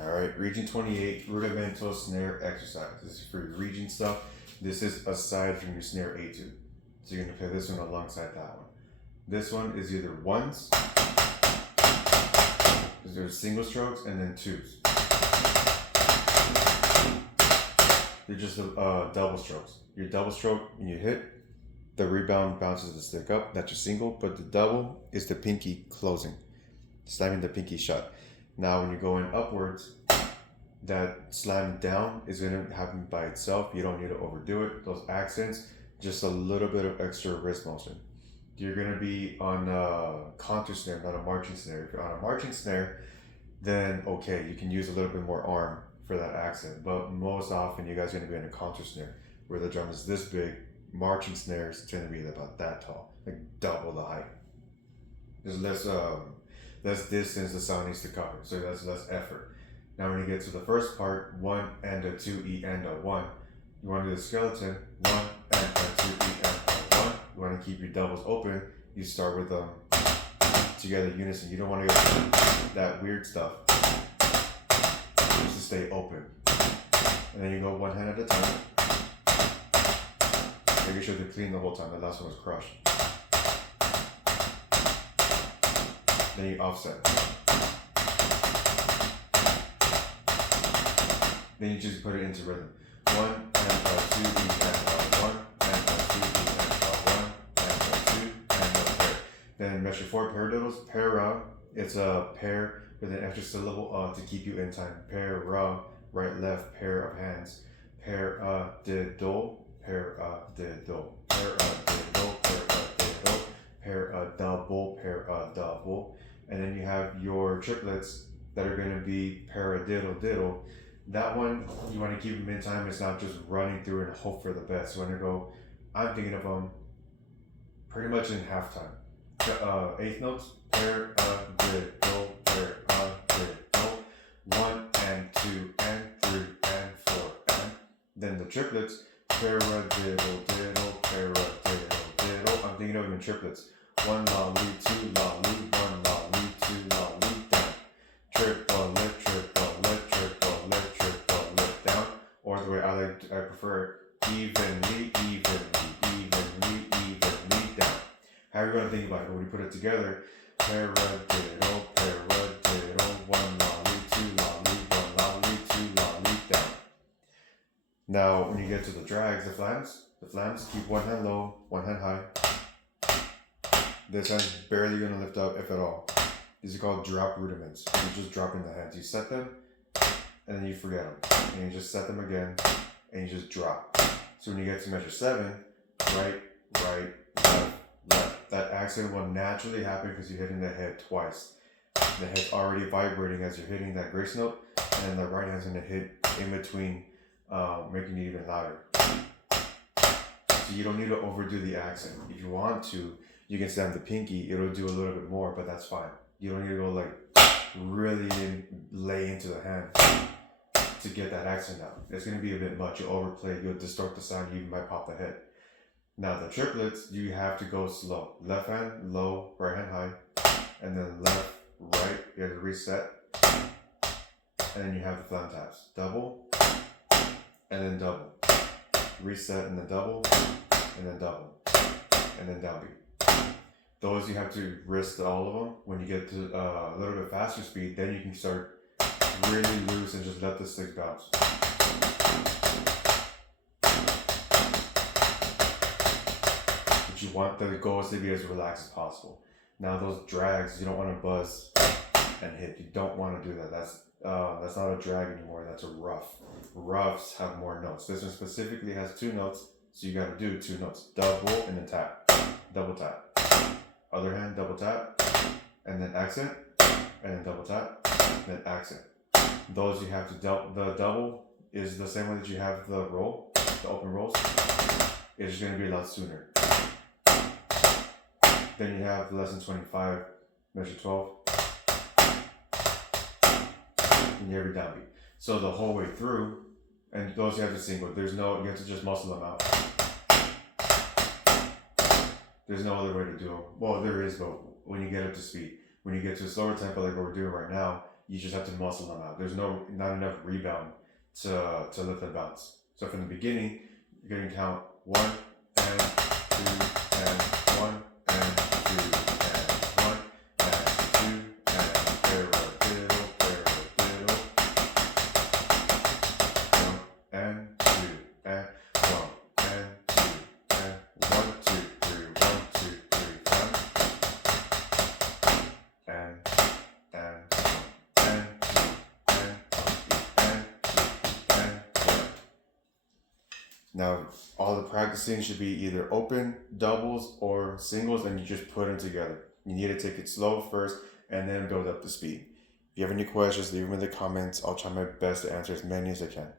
All right, region 28, rudimental snare exercise. This is for your region stuff. This is aside from your snare etude. So you're gonna play this one alongside that one. This one is either ones, there's single strokes, and then twos. They're just double strokes. Your double stroke, when you hit, the rebound bounces the stick up. That's your single, but the double is the pinky closing, slamming the pinky shut. Now, when you're going upwards, that slam down is going to happen by itself. You don't need to overdo it. Those accents, just a little bit of extra wrist motion. You're going to be on a contour snare, not a marching snare. If you're on a marching snare, then okay, you can use a little bit more arm for that accent. But most often, you guys are going to be on a contour snare, where the drum is this big. Marching snares tend to be about that tall, like double the height. There's less distance the sound needs to cover, so that's less effort. Now when you get to the first part, 1 and a 2 E and a 1, you want to do the skeleton, 1 and a 2 E and a 1. You want to keep your doubles open. You start with them together unison. You don't want to get that weird stuff. Just to stay open. And then you go one hand at a time. Making sure they're clean the whole time. The last one was crushed. Then you offset. Then you just put it into rhythm. 1 and a 2 E and a 1 and a 2 E and a 1 and a 2 and a pair. Then measure 4 paradiddles. Para, it's a pair with an extra syllable to keep you in time. Para, right, left, pair of hands. Paradiddle. Paradiddle, paradiddle, paradiddle, paradouble, paradouble, and then you have your triplets that are going to be paradiddle diddle. That one you want to keep them in time. It's not just running through and hope for the best. You want to go. I'm thinking of them pretty much in halftime. Eighth notes, paradiddle, paradiddle, 1 and 2 and 3 and 4 and then the triplets. Paradiddle, diddle, paradiddle, diddle. I'm thinking of them in triplets. 1 la lead, 2 la lead, 1 la lead, 2 la lead down. Triplet, triplet, triplet, triplet down. Or the way I prefer it, evenly, evenly, evenly, evenly down. How are you going to think about it when you put it together? Paradiddle, paradiddle, 1 la lead, 2 la lead, 1 la lead, 2 la lead down. Now, when you get to the drags, the flams, keep one hand low, one hand high. This hand's barely going to lift up, if at all. These are called drop rudiments. You're just dropping the hands. You set them, and then you forget them. And you just set them again, and you just drop. So when you get to measure 7, right, right, left, left. That accent will naturally happen because you're hitting the head twice. The head's already vibrating as you're hitting that grace note, and then the right hand's going to hit in between, making it even louder. So you don't need to overdo the accent. If you want to, you can slam the pinky. It'll do a little bit more, but that's fine. You don't need to go like really lay into the hand to get that accent out. It's going to be a bit much. You'll overplay. You'll distort the sound. You even might pop the head. Now the triplets, you have to go slow. Left hand low, right hand high, and then left, right. You have to reset, and then you have the flam taps. Double. And then double, reset, and then double, and then double, and then downbeat. Those you have to wrist all of them. When you get to a little bit faster speed, then you can start really loose and just let the sticks bounce. But you want the goals to be as relaxed as possible. Now those drags, you don't want to buzz and hit. You don't want to do that. That's not a drag anymore. That's a rough. Roughs have more notes. This one specifically has 2 notes, so you got to do 2 notes. Double and then tap. Double tap. Other hand, double tap, and then accent, and then double tap, then accent. Those you have to the double is the same way that you have the roll, the open rolls. It's just going to be a lot sooner. Then you have lesson 25, measure 12, and you have your downbeat. So the whole way through, and those you have to single. You have to just muscle them out. There's no other way to do them. Well, there is, but when you get up to speed, when you get to a slower tempo like what we're doing right now, you just have to muscle them out. There's not enough rebound to lift the bounce. So from the beginning, you're going to count 1 and 2 and 1 and 2 and 1 and 2 and paradiddle, paradiddle. 1 and 2 and 1 and 2 and 1, 2, 3, 1, 2, 3, 5 and 1. Now, all the practicing should be either open, doubles, or singles, and you just put them together. You need to take it slow first, and then build up the speed. If you have any questions, leave them in the comments. I'll try my best to answer as many as I can.